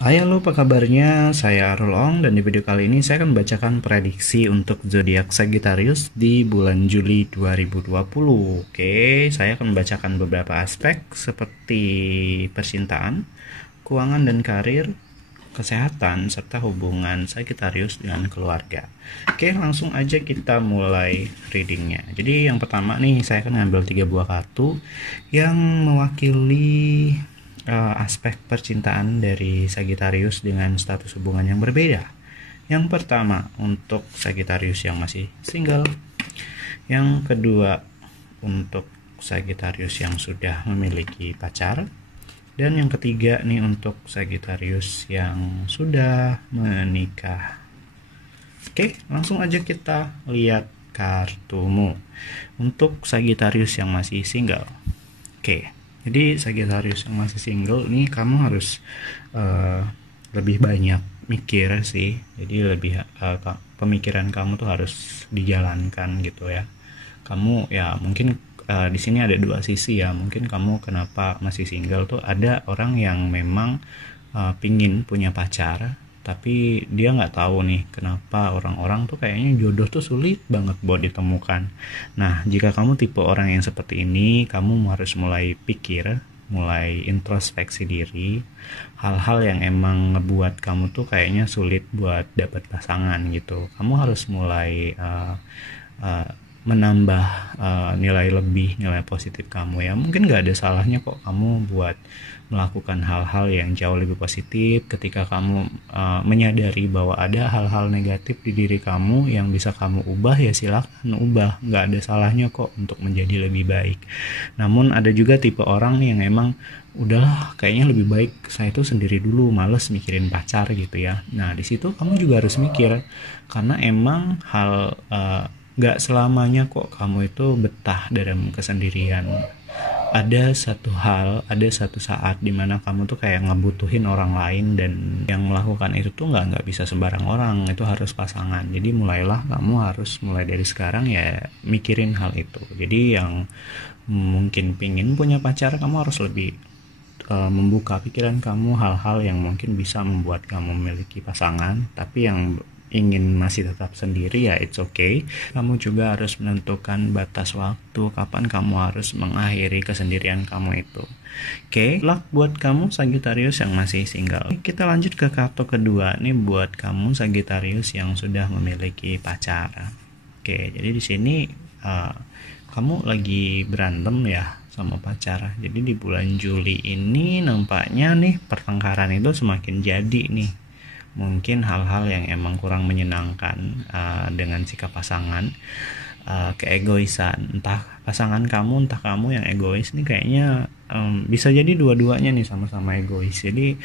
Hai, halo, apa kabarnya? Saya Arul Ong dan di video kali ini saya akan membacakan prediksi untuk zodiak Sagittarius di bulan Juli 2020. Oke, saya akan membacakan beberapa aspek seperti percintaan, keuangan dan karir, kesehatan, serta hubungan Sagittarius dengan keluarga. Oke, langsung aja kita mulai readingnya. Jadi yang pertama nih, saya akan ngambil 3 buah kartu yang mewakili aspek percintaan dari Sagittarius dengan status hubungan yang berbeda. Yang pertama untuk Sagittarius yang masih single. Yang kedua untuk Sagittarius yang sudah memiliki pacar. Dan yang ketiga nih untuk Sagittarius yang sudah menikah. Oke, langsung aja kita lihat kartumu untuk Sagittarius yang masih single. Oke, jadi Sagittarius yang masih single nih kamu harus lebih banyak mikir sih. Jadi lebih pemikiran kamu tuh harus dijalankan gitu ya. Kamu ya mungkin di sini ada dua sisi ya. Mungkin kamu kenapa masih single tuh ada orang yang memang pingin punya pacar, tapi dia nggak tahu nih kenapa orang-orang tuh kayaknya jodoh tuh sulit banget buat ditemukan. Nah, jika kamu tipe orang yang seperti ini, kamu harus mulai pikir, mulai introspeksi diri, hal-hal yang emang ngebuat kamu tuh kayaknya sulit buat dapat pasangan gitu. Kamu harus mulai uh, menambah nilai lebih, nilai positif kamu ya. Mungkin gak ada salahnya kok kamu buat melakukan hal-hal yang jauh lebih positif ketika kamu menyadari bahwa ada hal-hal negatif di diri kamu yang bisa kamu ubah, ya silahkan ubah. Gak ada salahnya kok untuk menjadi lebih baik. Namun ada juga tipe orang nih yang emang udahlah kayaknya lebih baik saya itu sendiri dulu, males mikirin pacar gitu ya. Nah di situ kamu juga harus mikir, karena emang hal gak selamanya kok kamu itu betah dalam kesendirian. Ada satu hal, ada satu saat dimana kamu tuh kayak ngebutuhin orang lain, dan yang melakukan itu tuh nggak bisa sembarang orang, itu harus pasangan. Jadi mulailah kamu harus mulai dari sekarang ya mikirin hal itu. Jadi yang mungkin pingin punya pacar, kamu harus lebih membuka pikiran kamu hal-hal yang mungkin bisa membuat kamu memiliki pasangan. Tapi yang ingin masih tetap sendiri ya it's okay. Kamu juga harus menentukan batas waktu kapan kamu harus mengakhiri kesendirian kamu itu. Oke, luck buat kamu Sagittarius yang masih single. Kita lanjut ke kartu kedua nih buat kamu Sagittarius yang sudah memiliki pacar. Oke, jadi di sini kamu lagi berantem ya sama pacar. Jadi di bulan Juli ini nampaknya nih pertengkaran itu semakin jadi nih. Mungkin hal-hal yang emang kurang menyenangkan dengan sikap pasangan, keegoisan, entah pasangan kamu entah kamu yang egois nih kayaknya bisa jadi dua-duanya nih sama-sama egois. Jadi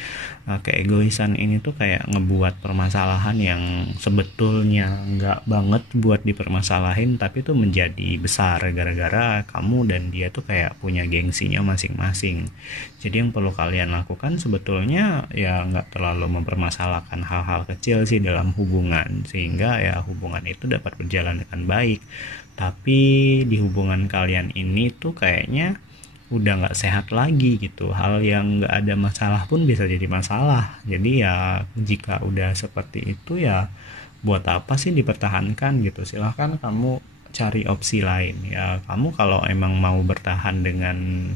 keegoisan ini tuh kayak ngebuat permasalahan yang sebetulnya nggak banget buat dipermasalahin, tapi tuh menjadi besar gara-gara kamu dan dia tuh kayak punya gengsinya masing-masing. Jadi yang perlu kalian lakukan sebetulnya ya nggak terlalu mempermasalahkan hal-hal kecil sih dalam hubungan, sehingga ya hubungan itu dapat berjalan dengan baik. Tapi di hubungan kalian ini tuh kayaknya udah nggak sehat lagi gitu. Hal yang nggak ada masalah pun bisa jadi masalah. Jadi ya jika udah seperti itu ya buat apa sih dipertahankan gitu. Silahkan kamu cari opsi lain ya. Kamu kalau emang mau bertahan dengan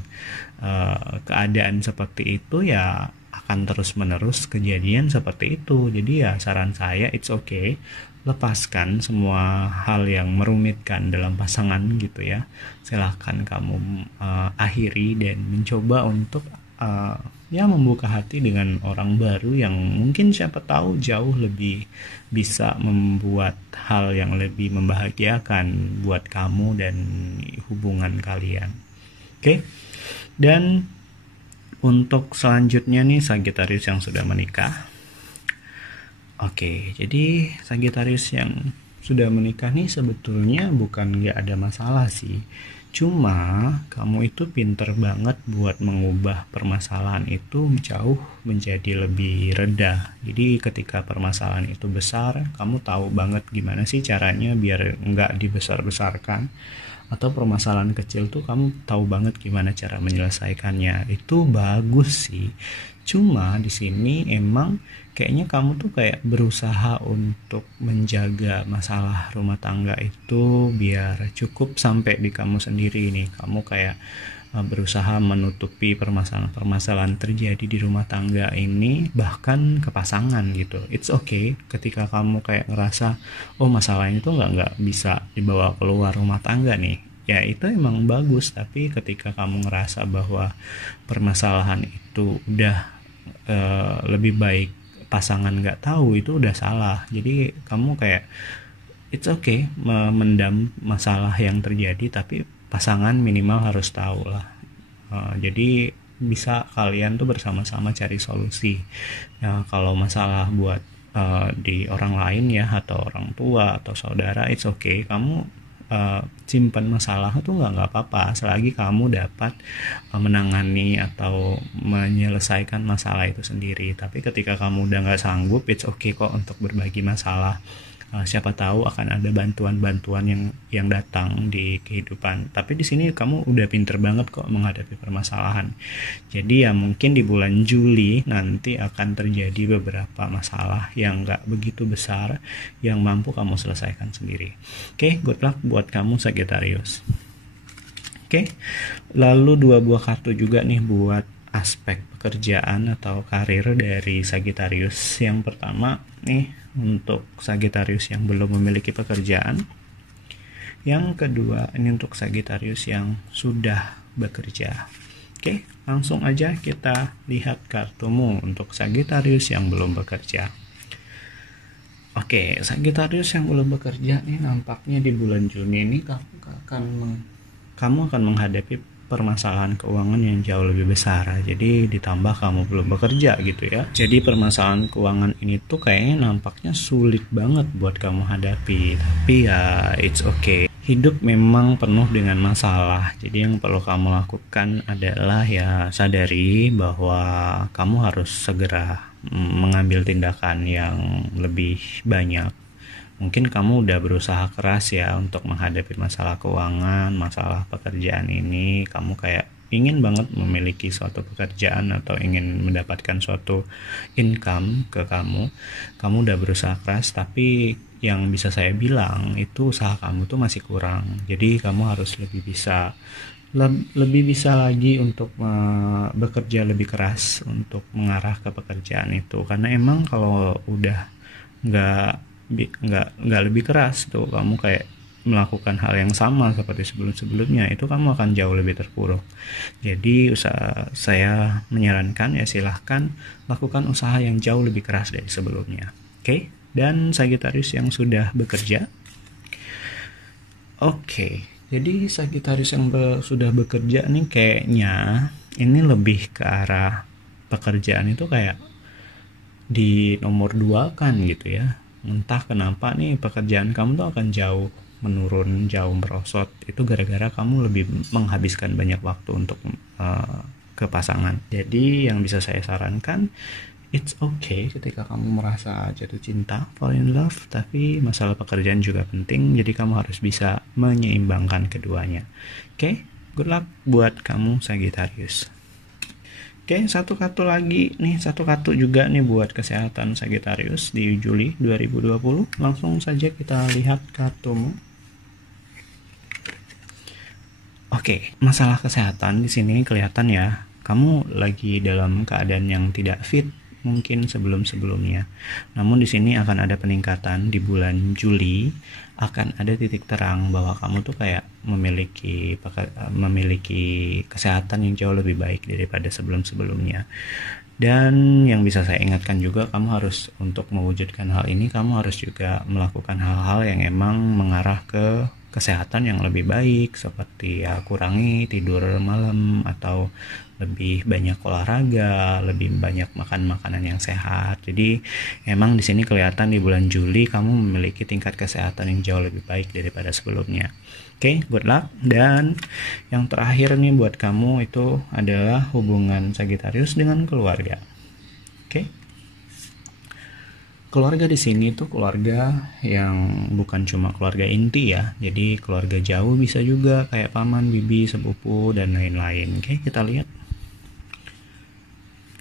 keadaan seperti itu ya akan terus menerus kejadian seperti itu. Jadi ya saran saya it's okay, lepaskan semua hal yang merumitkan dalam pasangan gitu ya. Silahkan kamu akhiri dan mencoba untuk ya membuka hati dengan orang baru yang mungkin siapa tahu jauh lebih bisa membuat hal yang lebih membahagiakan buat kamu dan hubungan kalian. Oke. Dan untuk selanjutnya nih Sagittarius yang sudah menikah. Oke, jadi Sagittarius yang sudah menikah nih sebetulnya bukan nggak ada masalah sih. Cuma kamu itu pinter banget buat mengubah permasalahan itu jauh menjadi lebih reda. Jadi ketika permasalahan itu besar, kamu tahu banget gimana sih caranya biar nggak dibesar-besarkan. Atau permasalahan kecil tuh kamu tahu banget gimana cara menyelesaikannya. Itu bagus sih. Cuma di sini emang kayaknya kamu tuh kayak berusaha untuk menjaga masalah rumah tangga itu biar cukup sampai di kamu sendiri nih. Kamu kayak berusaha menutupi permasalahan-permasalahan terjadi di rumah tangga ini, bahkan ke pasangan gitu. It's okay ketika kamu kayak ngerasa oh masalah ini tuh nggak bisa dibawa keluar rumah tangga nih, ya itu emang bagus. Tapi ketika kamu ngerasa bahwa permasalahan itu udah lebih baik pasangan nggak tahu, itu udah salah. Jadi kamu kayak it's okay memendam masalah yang terjadi, tapi pasangan minimal harus tahu lah. Jadi bisa kalian tuh bersama-sama cari solusi. Nah, kalau masalah buat di orang lain ya, atau orang tua atau saudara, it's okay. Kamu simpan masalah tuh nggak apa-apa selagi kamu dapat menangani atau menyelesaikan masalah itu sendiri. Tapi ketika kamu udah nggak sanggup, it's okay kok untuk berbagi masalah. Siapa tahu akan ada bantuan-bantuan yang datang di kehidupan. Tapi di sini kamu udah pinter banget kok menghadapi permasalahan. Jadi ya mungkin di bulan Juli nanti akan terjadi beberapa masalah yang nggak begitu besar yang mampu kamu selesaikan sendiri. Oke, good luck buat kamu Sagittarius. Oke, lalu 2 buah kartu juga nih buat aspek pekerjaan atau karir dari Sagittarius. Yang pertama nih untuk Sagittarius yang belum memiliki pekerjaan. Yang kedua ini untuk Sagittarius yang sudah bekerja. Oke, langsung aja kita lihat kartumu untuk Sagittarius yang belum bekerja. Oke, Sagittarius yang belum bekerja nih, nampaknya di bulan Juni ini kamu akan menghadapi permasalahan keuangan yang jauh lebih besar. Jadi ditambah kamu belum bekerja gitu ya. Jadi permasalahan keuangan ini tuh kayaknya nampaknya sulit banget buat kamu hadapi. Tapi ya it's okay. Hidup memang penuh dengan masalah. Jadi yang perlu kamu lakukan adalah ya sadari bahwa kamu harus segera mengambil tindakan yang lebih banyak. Mungkin kamu udah berusaha keras ya untuk menghadapi masalah keuangan, masalah pekerjaan ini. Kamu kayak ingin banget memiliki suatu pekerjaan atau ingin mendapatkan suatu income ke kamu. Kamu udah berusaha keras, tapi yang bisa saya bilang itu usaha kamu tuh masih kurang. Jadi kamu harus lebih bisa lagi untuk bekerja lebih keras untuk mengarah ke pekerjaan itu. Karena emang kalau udah nggak lebih keras tuh, kamu kayak melakukan hal yang sama seperti sebelumnya, itu kamu akan jauh lebih terpuruk. Jadi saya menyarankan ya silahkan lakukan usaha yang jauh lebih keras dari sebelumnya. Oke? Dan Sagittarius yang sudah bekerja. Oke, jadi Sagittarius yang sudah bekerja nih kayaknya ini lebih ke arah pekerjaan itu kayak di nomor 2 kan gitu ya. Entah kenapa nih pekerjaan kamu tuh akan jauh menurun, jauh merosot. Itu gara-gara kamu lebih menghabiskan banyak waktu untuk ke pasangan. Jadi yang bisa saya sarankan, it's okay ketika kamu merasa jatuh cinta, fall in love, tapi masalah pekerjaan juga penting. Jadi kamu harus bisa menyeimbangkan keduanya. Oke, good luck buat kamu Sagittarius. Oke, satu kartu juga nih buat kesehatan Sagittarius di Juli 2020. Langsung saja kita lihat kartumu. Oke, masalah kesehatan di sini kelihatan ya, kamu lagi dalam keadaan yang tidak fit mungkin sebelum-sebelumnya. Namun di sini akan ada peningkatan di bulan Juli, akan ada titik terang bahwa kamu tuh kayak memiliki kesehatan yang jauh lebih baik daripada sebelum-sebelumnya. Dan yang bisa saya ingatkan juga, kamu harus untuk mewujudkan hal ini, kamu harus juga melakukan hal-hal yang emang mengarah ke kesehatan yang lebih baik, seperti ya kurangi tidur malam atau lebih banyak olahraga, lebih banyak makan makanan yang sehat. Jadi emang di sini kelihatan di bulan Juli kamu memiliki tingkat kesehatan yang jauh lebih baik daripada sebelumnya. Oke, good luck. Dan yang terakhir nih buat kamu itu adalah hubungan Sagittarius dengan keluarga. Oke. Keluarga di sini tuh keluarga yang bukan cuma keluarga inti ya. Jadi keluarga jauh bisa juga kayak paman, bibi, sepupu dan lain-lain. Oke, kita lihat.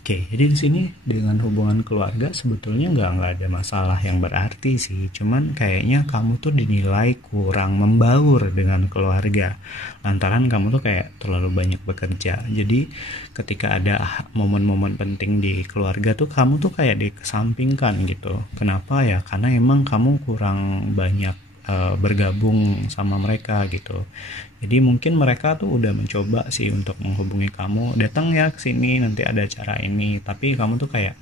Oke, jadi di sini dengan hubungan keluarga sebetulnya nggak ada masalah yang berarti sih. Cuman kayaknya kamu tuh dinilai kurang membaur dengan keluarga. Lantaran kamu tuh kayak terlalu banyak bekerja. Jadi ketika ada momen-momen penting di keluarga tuh kamu tuh kayak dikesampingkan gitu. Kenapa ya? Karena emang kamu kurang banyak bergabung sama mereka gitu. Jadi mungkin mereka tuh udah mencoba sih untuk menghubungi kamu, datang ya ke sini nanti ada acara ini, tapi kamu tuh kayak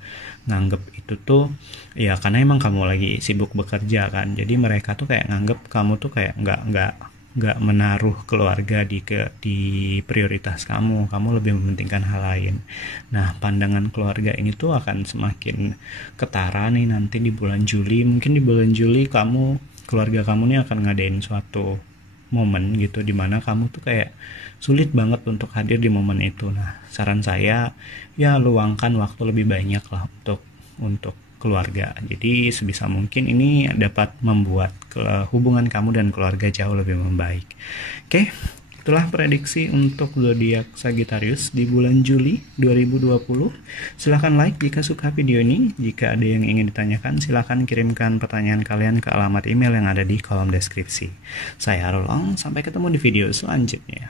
nganggep itu tuh ya karena emang kamu lagi sibuk bekerja kan. Jadi mereka tuh kayak nganggep kamu tuh kayak nggak menaruh keluarga di prioritas kamu lebih mementingkan hal lain. Nah, pandangan keluarga ini tuh akan semakin ketara nih nanti di bulan Juli. Mungkin di bulan Juli keluarga kamu nih akan ngadain suatu momen gitu dimana kamu tuh kayak sulit banget untuk hadir di momen itu. Nah, saran saya ya luangkan waktu lebih banyak lah untuk keluarga. Jadi sebisa mungkin ini dapat membuat hubungan kamu dan keluarga jauh lebih membaik. Oke, itulah prediksi untuk zodiak Sagittarius di bulan Juli 2020. Silahkan like jika suka video ini. Jika ada yang ingin ditanyakan, silahkan kirimkan pertanyaan kalian ke alamat email yang ada di kolom deskripsi. Saya Arul Ong, sampai ketemu di video selanjutnya.